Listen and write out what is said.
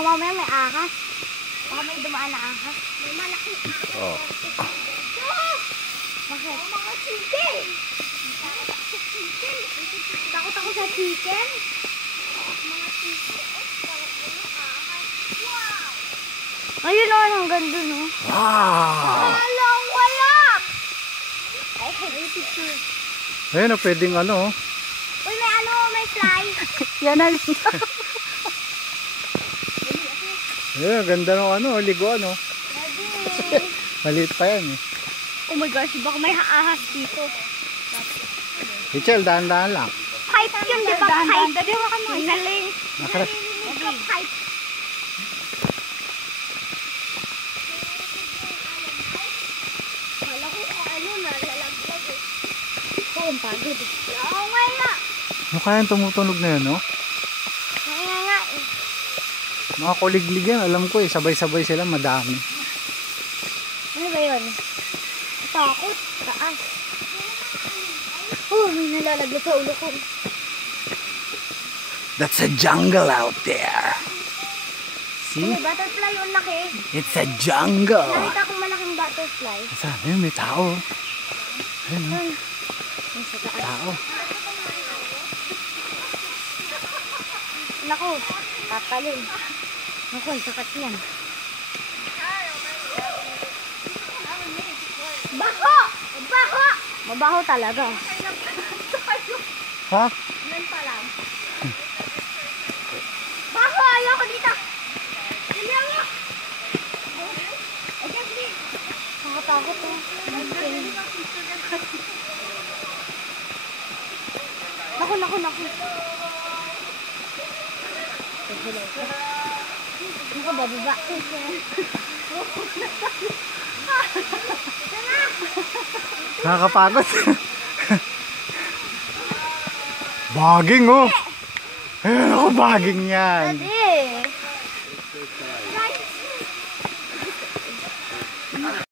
Baka mamaya may ahas. Baka may dumaan na ahas. May malaki. Oh. Bakit? Mga chicken. Takot ako sa chicken. Mga chicken. Wow! Ayun o, hanggang dun o. Wow! Walang wala! I have a picture. Ayun o, pwedeng ano. Uy, may ano, may fly. Yan na lang. Ayun, ganda ng ano, liguan o. Ready? Maliit pa yan eh. Oh my gosh, baka may ahas dito. Michelle, dahan-dahan lang. Pipe yun, di ba? Pipe. Dali, wakan mo. Naling. Nakara- Narinig ko pipe. Kala ko kung ano, nalalaglag eh. Oo, ang pagod eh. Oo, wala. Ano kaya yung tumutunog na yun, no? Kaya nga eh. Mga kuliglig yan, alam ko eh. Sabay-sabay sila, madami. Ano ba yun? Takot. Taas. Oh, may nalalaglag sa ulo ko. That's a jungle out there. See? May butterfly yung laki. It's a jungle. Nakita ko malaking butterfly. Saan? Ayun, may tao. Ayun, no? Ay, sa taas. Tao. Naku, tatalon. Naku, ang sakat yan. Baho! Baho! Mabaho talaga. Ha? Yan pa lang. Baho! Ayoko dito! Dali ako! Okay, please. Nakatakot eh. Naku, naku, naku. Naku, bababa. Nakakapagod. Baging, oh. Ayun ako, baging yan. Dali.